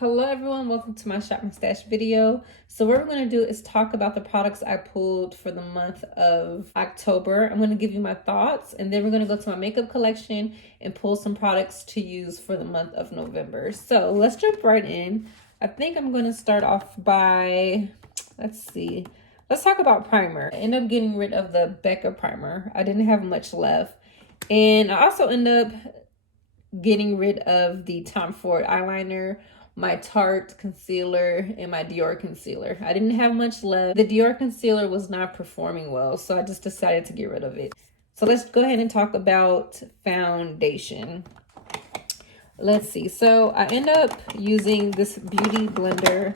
Hello everyone, welcome to my Shop My Stash video. So what we're going to do is talk about the products I pulled for the month of October. I'm going to give you my thoughts, and then we're going to go to my makeup collection and pull some products to use for the month of November. So let's jump right in. I think I'm going to start off by, let's talk about primer. I ended up getting rid of the Becca primer. I didn't have much left. And I also ended up getting rid of the Tom Ford eyeliner, my Tarte concealer, and my Dior concealer. I didn't have much left. The Dior concealer was not performing well, so I just decided to get rid of it. So let's go ahead and talk about foundation. Let's see. So I end up using this Beauty Blender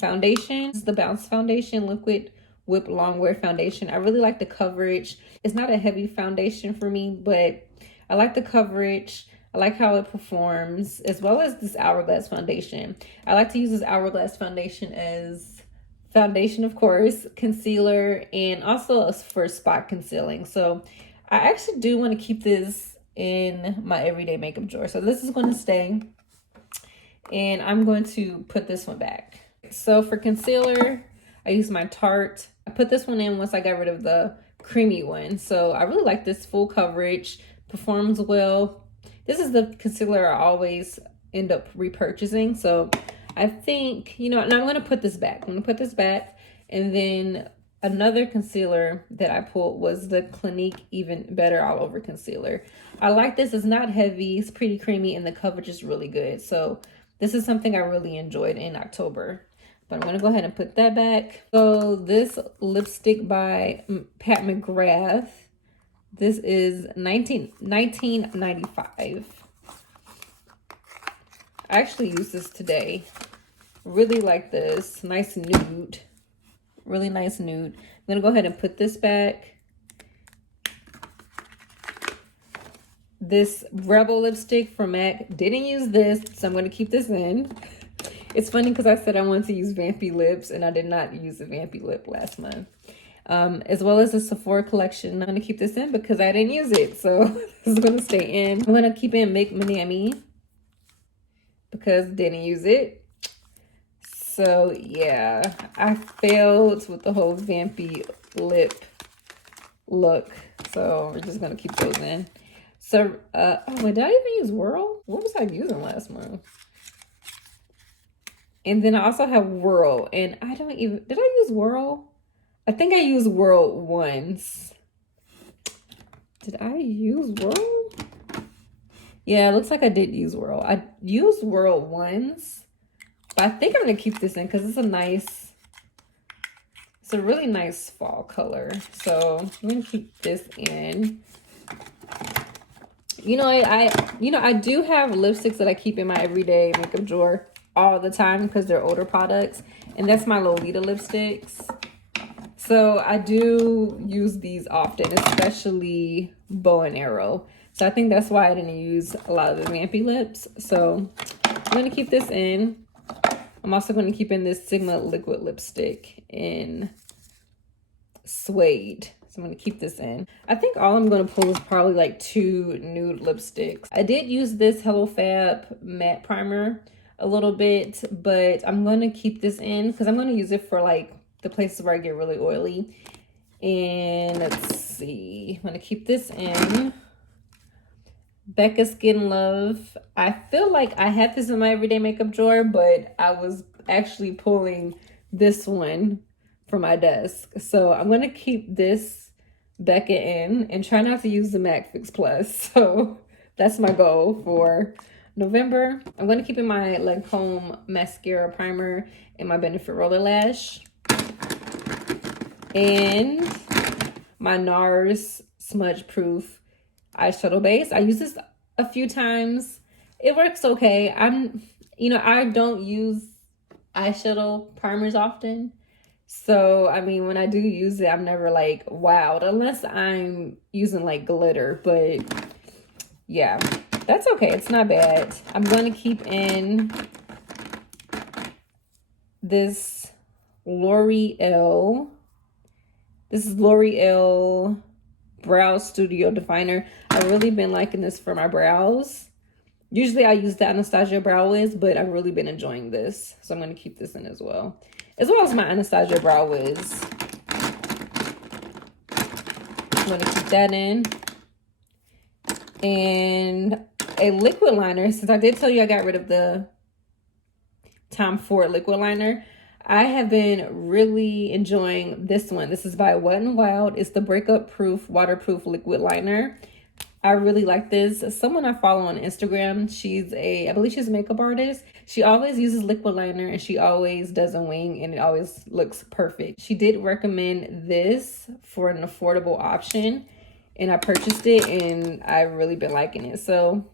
foundation. This is the Bounce Foundation Liquid Whip Longwear Foundation. I really like the coverage. It's not a heavy foundation for me, but I like the coverage. I like how it performs, as well as this Hourglass foundation. I like to use this Hourglass foundation as foundation, of course, concealer, and also for spot concealing. So I actually do want to keep this in my everyday makeup drawer. So this is going to stay, and I'm going to put this one back. So for concealer, I use my Tarte. I put this one in once I got rid of the creamy one. So I really like this full coverage, performs well. This is the concealer I always end up repurchasing. So I think, and I'm going to put this back. I'm going to put this back. And then another concealer that I pulled was the Clinique Even Better All Over Concealer. I like this. It's not heavy. It's pretty creamy, and the coverage is really good. So this is something I really enjoyed in October. But I'm going to go ahead and put that back. So this lipstick by Pat McGrath. This is $19.95. I actually used this today. Really like this. Nice nude. Really nice nude. I'm going to go ahead and put this back. This Rebel lipstick from MAC. Didn't use this, so I'm going to keep this in. It's funny because I said I wanted to use Vampy lips, and I did not use a Vampy lip last month. As well as the Sephora collection. I'm going to keep this in because I didn't use it. So this is going to stay in. I'm going to keep in Make Miami because didn't use it. So yeah, I failed with the whole Vampy lip look. So we're just going to keep those in. So, oh wait, did I even use Whirl? What was I using last month? And then I also have Whirl, and I don't even, did I use Whirl? I think I used Whirl once. Did I use Whirl? Yeah, it looks like I did use Whirl. I used Whirl once, but I think I'm going to keep this in because it's a really nice fall color. So I'm going to keep this in. I do have lipsticks that I keep in my everyday makeup drawer all the time because they're older products. And that's my Lolita lipsticks. So I do use these often, especially Bow and Arrow. So I think that's why I didn't use a lot of the Vampy lips. So I'm going to keep this in. I'm also going to keep in this Sigma liquid lipstick in Suede. So I'm going to keep this in. I think all I'm going to pull is probably like 2 nude lipsticks. I did use this Hello Fab matte primer a little bit, but I'm going to keep this in because I'm going to use it for like the places where I get really oily. And let's see, I'm going to keep this in. Becca Skin Love. I feel like I had this in my everyday makeup drawer, but I was actually pulling this one from my desk. So I'm going to keep this Becca in and try not to use the MAC Fix Plus. So that's my goal for November. I'm going to keep in my Lancome mascara primer and my Benefit Roller Lash. And my NARS Smudge Proof eyeshadow base. I use this a few times. It works okay. I don't use eyeshadow primers often. So, I mean, when I do use it, I'm never like wowed unless I'm using like glitter. But yeah, that's okay. It's not bad. I'm going to keep in this L'Oreal. This is L'Oreal Brow Studio Definer. I've really been liking this for my brows. Usually I use the Anastasia Brow Wiz, but I've really been enjoying this. So I'm going to keep this in as well as my Anastasia Brow Wiz. I'm going to keep that in. And a liquid liner, since I did tell you I got rid of the Tom Ford liquid liner, I have been really enjoying this one. This is by Wet n Wild. It's the Breakup Proof Waterproof Liquid Liner. I really like this. Someone I follow on Instagram, I believe she's a makeup artist. She always uses liquid liner and she always does a wing and it always looks perfect. She did recommend this for an affordable option and I purchased it and I've really been liking it. So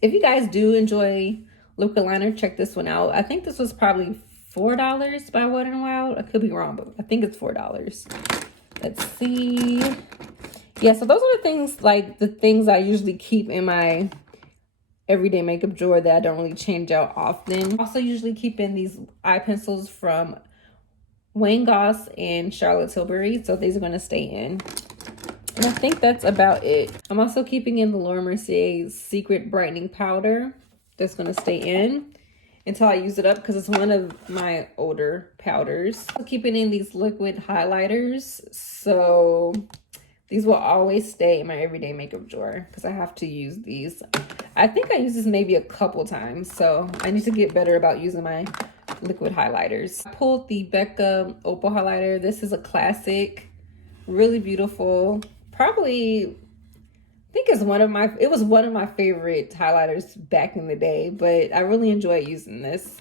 if you guys do enjoy liquid liner, check this one out. I think this was probably $4 by Wet n Wild. I could be wrong, but I think it's $4. Let's see. Yeah, so those are the things I usually keep in my everyday makeup drawer that I don't really change out often. Also usually keep in these eye pencils from Wayne Goss and Charlotte Tilbury. So these are going to stay in. And I think that's about it. I'm also keeping in the Laura Mercier Secret Brightening Powder. That's going to stay in until I use it up because it's one of my older powders. I'm keeping in these liquid highlighters. So these will always stay in my everyday makeup drawer because I have to use these. I think I use this maybe a couple times. So I need to get better about using my liquid highlighters. I pulled the Becca Opal highlighter. This is a classic, really beautiful. Probably, I think it was one of my favorite highlighters back in the day, but I really enjoy using this.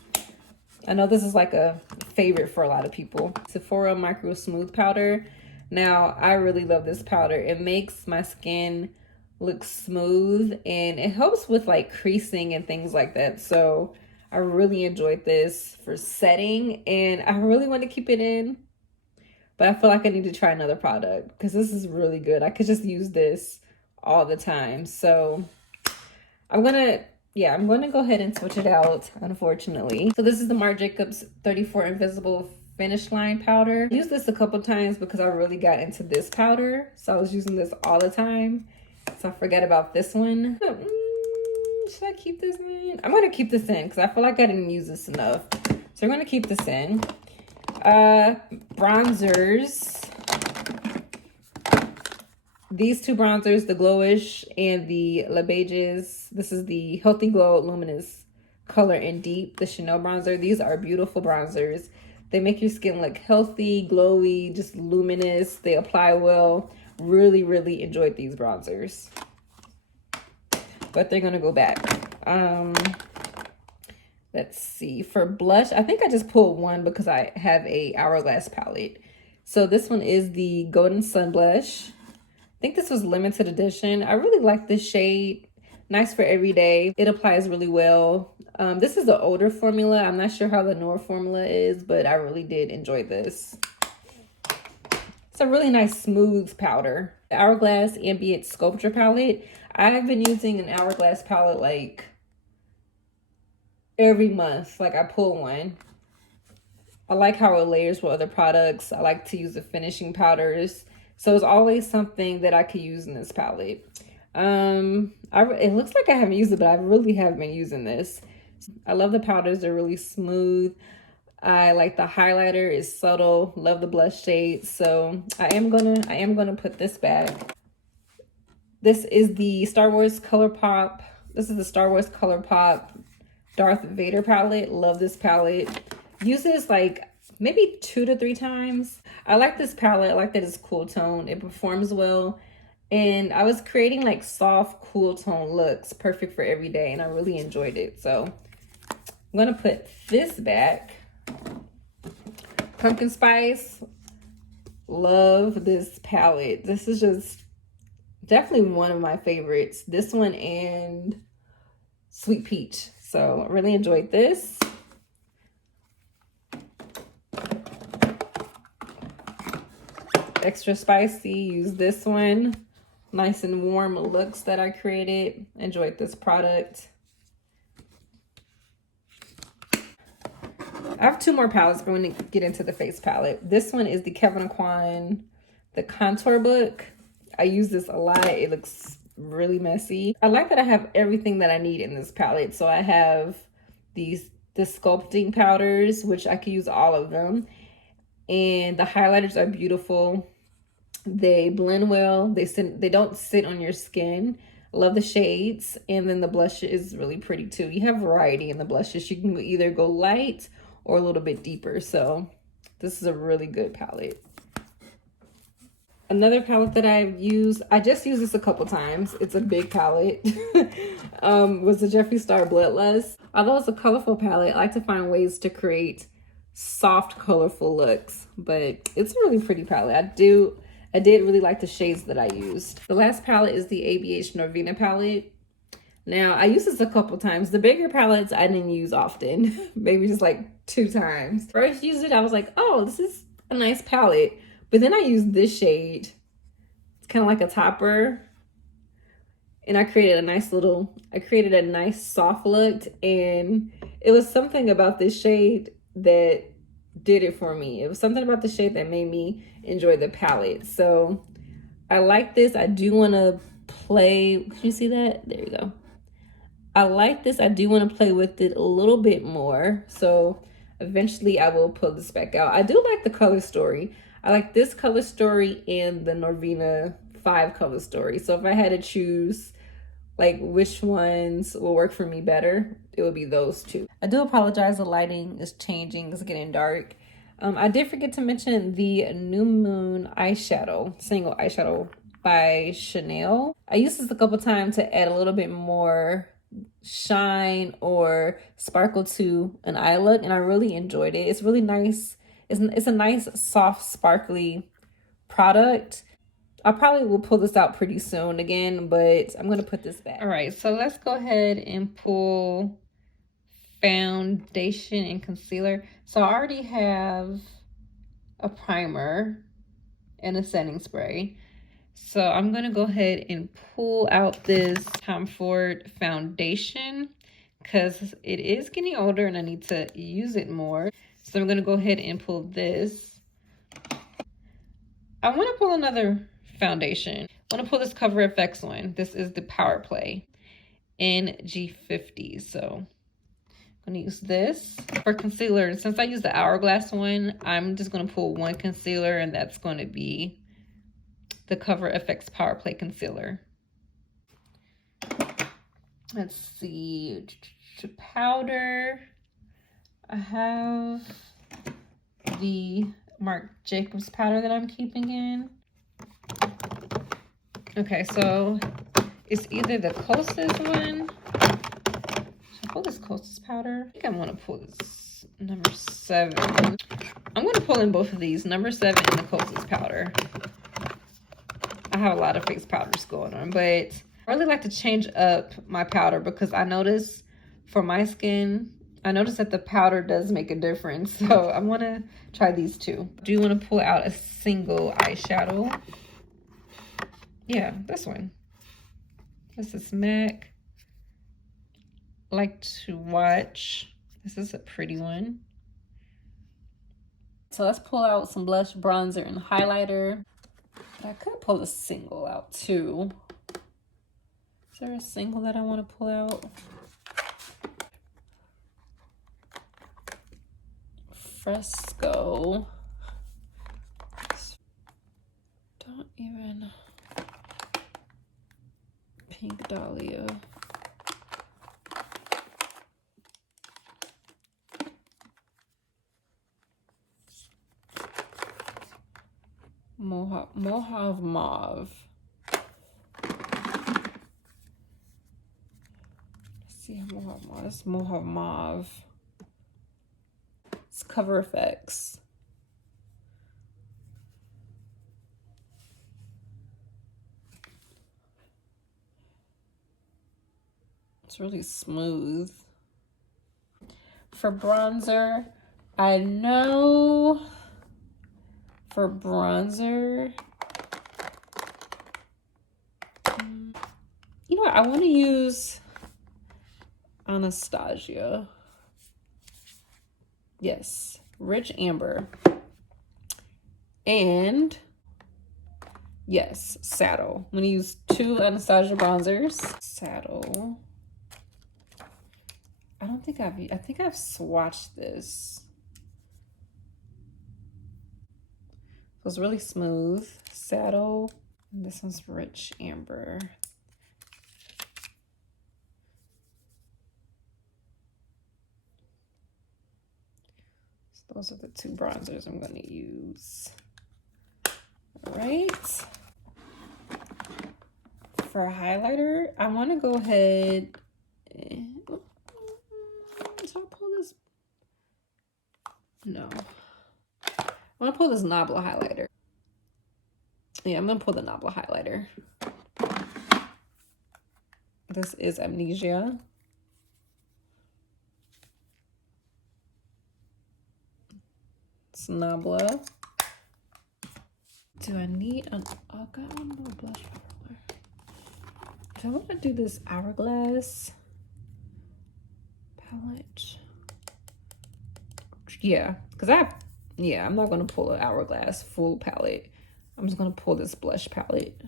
I know this is like a favorite for a lot of people. Sephora Micro Smooth Powder. Now, I really love this powder. It makes my skin look smooth and it helps with like creasing and things like that. So I really enjoyed this for setting and I really want to keep it in. But I feel like I need to try another product because this is really good. I could just use this all the time. So I'm going to go ahead and switch it out, unfortunately. So this is the Marc Jacobs 34 Invisible Finish Line Powder. I used this a couple times because I really got into this powder. So I was using this all the time. So I forgot about this one. Should I keep this in? I'm going to keep this in because I feel like I didn't use this enough. So I'm going to keep this in. Bronzers. These two bronzers, the Glowish and the Le Beiges. This is the Healthy Glow Luminous Color in Deep, the Chanel bronzer. These are beautiful bronzers. They make your skin look healthy, glowy, just luminous. They apply well. Really, really enjoyed these bronzers. But they're going to go back. Let's see. For blush, I think I just pulled one because I have a Hourglass palette. So this one is the Golden Sun Blush. I think this was limited edition. I really like this shade. Nice for every day. It applies really well. This is the older formula. I'm not sure how the newer formula is, but I really did enjoy this. It's a really nice smooth powder. The Hourglass Ambient Sculpture palette. I've been using an Hourglass palette like every month. Like I pull one. I like how it layers with other products. I like to use the finishing powders. So it's always something that I could use in this palette. It looks like I haven't used it, but I really have been using this. I love the powders. They're really smooth. I like the highlighter. It's subtle. Love the blush shade. So I am gonna put this back. This is the Star Wars ColourPop. This is the Star Wars ColourPop Darth Vader palette. Love this palette. Use this like maybe 2 to 3 times. I like this palette. I like that it's cool tone. It performs well. And I was creating like soft, cool tone looks, perfect for every day. And I really enjoyed it. So I'm going to put this back. Pumpkin Spice. Love this palette. This is just definitely one of my favorites. This one and Sweet Peach. So I really enjoyed this. Extra spicy. Use this one. Nice and warm looks that I created. Enjoyed this product. I have 2 more palettes, but we're going to get into the face palette. This one is the Kevyn Aucoin, the Contour Book. I use this a lot. It looks really messy. I like that I have everything that I need in this palette. So I have the sculpting powders, which I could use all of them. And the highlighters are beautiful. They blend well. They don't sit on your skin. I love the shades. And then the blush is really pretty too. You have variety in the blushes. You can either go light or a little bit deeper. So this is a really good palette. Another palette that I've used, I just used this a couple times. It's a big palette. Was the Jeffree Star Bloodlust. Although it's a colorful palette, I like to find ways to create soft, colorful looks. But it's a really pretty palette. I did really like the shades that I used. The last palette is the ABH Norvina palette. Now, I used this a couple times. The bigger palettes I didn't use often. Maybe just like 2 times. First used it, I was like, oh, this is a nice palette. But then I used this shade. It's kind of like a topper. And I created a nice soft look. And it was something about this shade that did it for me. It was something about the shade that made me enjoy the palette. So I like this. I do want to play. Can you see that? There you go. I like this. I do want to play with it a little bit more. So eventually I will pull this back out. I do like the color story. I like this color story and the Norvina 5 color story. So if I had to choose like which ones will work for me better, it would be those 2. I do apologize. The lighting is changing. It's getting dark. I did forget to mention the New Moon eyeshadow, single eyeshadow by Chanel. I used this a couple times to add a little bit more shine or sparkle to an eye look, and I really enjoyed it. It's really nice. It's a nice, soft, sparkly product. I probably will pull this out pretty soon again, but I'm going to put this back. All right, so let's go ahead and pull foundation and concealer. So I already have a primer and a setting spray. So I'm going to go ahead and pull out this Tom Ford foundation because it is getting older and I need to use it more. So I'm going to go ahead and pull this. I want to pull another foundation. I want to pull this Cover FX one. This is the Power Play NG50. So I'm going to use this for concealer. And since I use the Hourglass one, I'm just going to pull one concealer, and that's going to be the Cover FX Power Play Concealer. Let's see. Powder. I have the Marc Jacobs powder that I'm keeping in. Okay, so it's either the Kosas one. Should I pull this Kosas powder? I think I want to pull this number 7. I'm going to pull in both of these, number 7 and the Kosas powder. I have a lot of face powders going on, but I really like to change up my powder because I notice for my skin, I notice that the powder does make a difference. So I want to try these 2. Do you want to pull out a single eyeshadow? Yeah, this one. This is MAC. Like to watch. This is a pretty one. So let's pull out some blush, bronzer, and highlighter. But I could pull a single out too. Is there a single that I want to pull out? Fresco. Don't even. Pink Dahlia. Mauve Mauve. Let's see, Mauve Mauve. It's Mauve Mauve. It's Cover FX. It's really smooth. For bronzer, I know for bronzer, you know what? I want to use Anastasia. Yes, Rich Amber. And Yes, Saddle. I'm gonna use 2 Anastasia bronzers. Saddle. I think I've swatched this. It was really smooth. Saddle. And this one's Rich Amber. So those are the 2 bronzers I'm gonna use. All right. For a highlighter, I want to go ahead and, should I pull this? No. I want to pull this Nabla highlighter. Yeah, I'm going to pull the Nabla highlighter. This is Amnesia. It's Nabla. Do I need an, oh, I got one more blush powder. Do I want to do this Hourglass palette? Yeah, because I'm not going to pull an Hourglass full palette. I'm just going to pull this blush palette.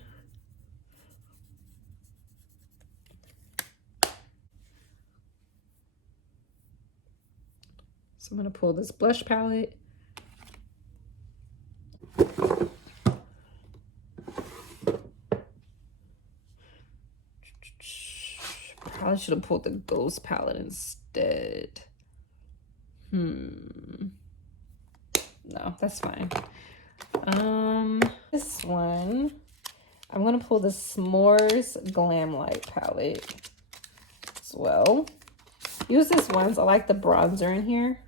So I'm going to pull this blush palette. Probably should have pulled the Ghost palette instead. No, that's fine. This one, I'm gonna pull the S'mores Glamlite palette as well. Use this once. I like the bronzer in here.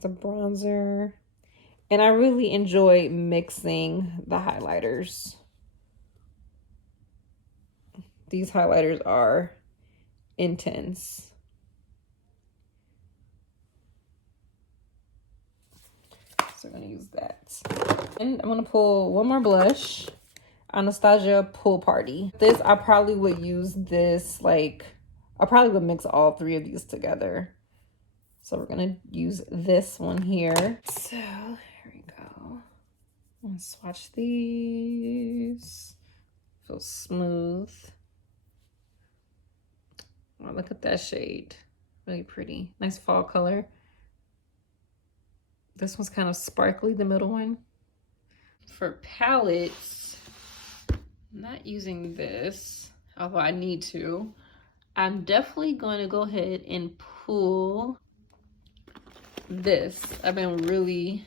The bronzer. And I really enjoy mixing the highlighters. These highlighters are intense. So I'm gonna use that. And I'm gonna pull one more blush. Anastasia Pool Party. This, I probably would use this, like, I probably would mix all 3 of these together. So we're gonna use this one here. So here we go. I'm gonna swatch these. Feels smooth. Oh, look at that shade. Really pretty. Nice fall color. This one's kind of sparkly, the middle one. For palettes, I'm not using this, although I need to. I'm definitely going to go ahead and pull this. I've been really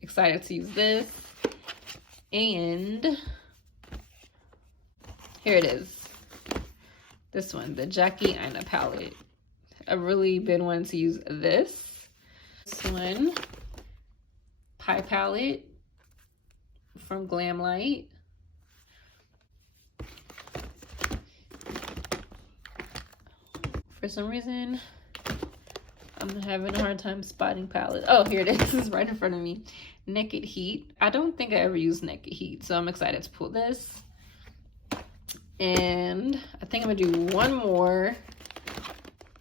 excited to use this. And here it is. This one, the Jackie Aina palette. I've really been wanting to use this. This one, Pie palette from Glamlite. For some reason, I'm having a hard time spotting palette. Oh, here it is. This is right in front of me. Naked Heat. I don't think I ever used Naked Heat, so I'm excited to pull this. And I think I'm gonna do one more,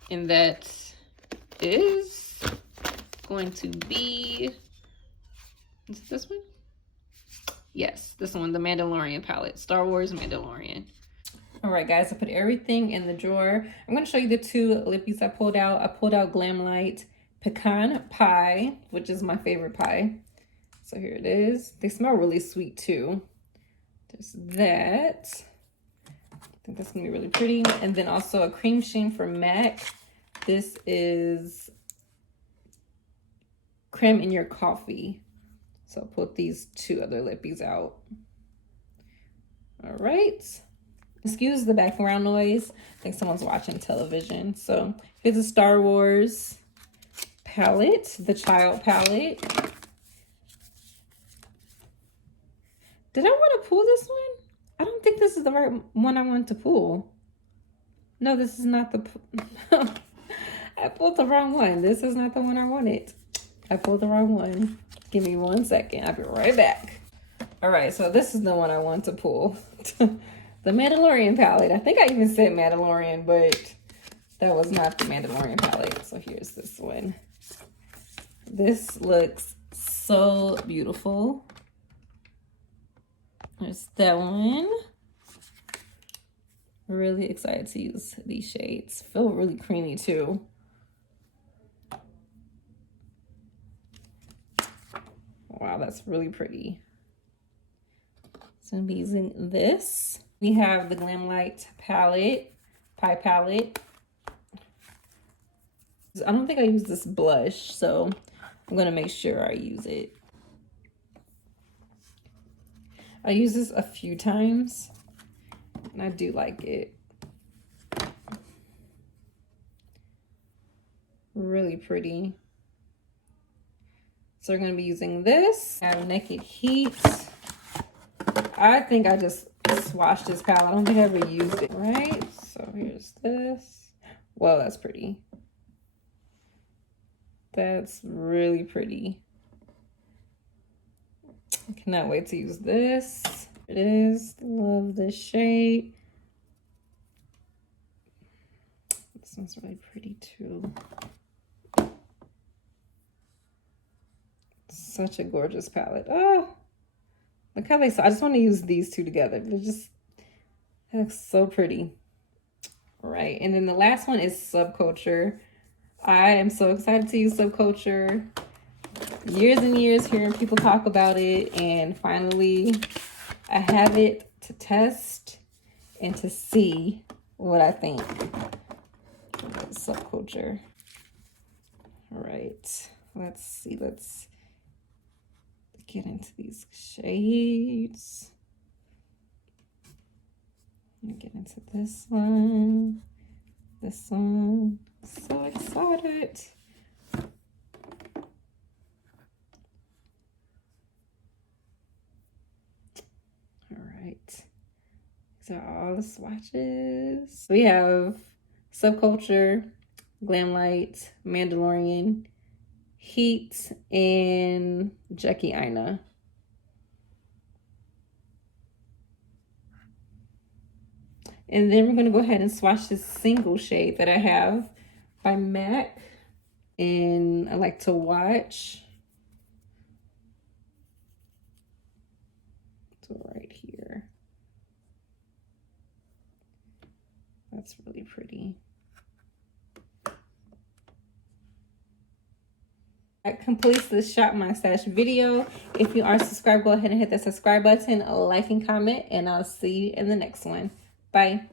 and that is going to be, is it this one? Yes, this one, the Mandalorian palette, Star Wars Mandalorian. All right, guys, I put everything in the drawer. I'm gonna show you the 2 lippies I pulled out. I pulled out Glamlite Pecan Pie, which is my favorite pie. So here it is. They smell really sweet too. There's that. I think that's gonna be really pretty. And then also a cream sheen from MAC. This is Creme in Your Coffee. So I'll put these 2 other lippies out. All right. Excuse the background noise. I think someone's watching television. So here's a Star Wars palette, the child palette. Did I want to pull this one? I don't think this is the right one I want to pull. No, this is not the, I pulled the wrong one. This is not the one I wanted. I pulled the wrong one. Give me 1 second. I'll be right back. All right, so this is the one I want to pull. The Mandalorian palette. I think I even said Mandalorian, but that was not the Mandalorian palette. So here's this one. This looks so beautiful. There's that one. Really excited to use these shades. Feel really creamy too. Wow, that's really pretty. So I'm gonna be using this. We have the Glamlite palette, Pie palette. I don't think I use this blush, so I'm gonna make sure I use it. I use this a few times, and I do like it. Really pretty. So we're gonna be using this. I have Naked Heat. I think I just swatched this palette. I don't think I ever used it, right? So here's this. Whoa, that's pretty. That's really pretty. I cannot wait to use this. It is. Love this shade. This one's really pretty too. Such a gorgeous palette. Oh, look how I just want to use these two together. They're just, it looks so pretty. All right, and then the last one is Subculture. I am so excited to use Subculture. Years and years hearing people talk about it, and finally I have it to test and to see what I think about Subculture. All right, let's see. Let's get into these shades. I'm gonna get into this one. This one. So excited. All right. These are all the swatches. We have Subculture, Glamlite, Mandalorian, Heat, and Jackie Aina. And then we're going to go ahead and swatch this single shade that I have by MAC. And I like to watch. So right here. That's really pretty. That completes the Shop My Stash video. If you aren't subscribed, go ahead and hit that subscribe button, like, and comment, and I'll see you in the next one. Bye.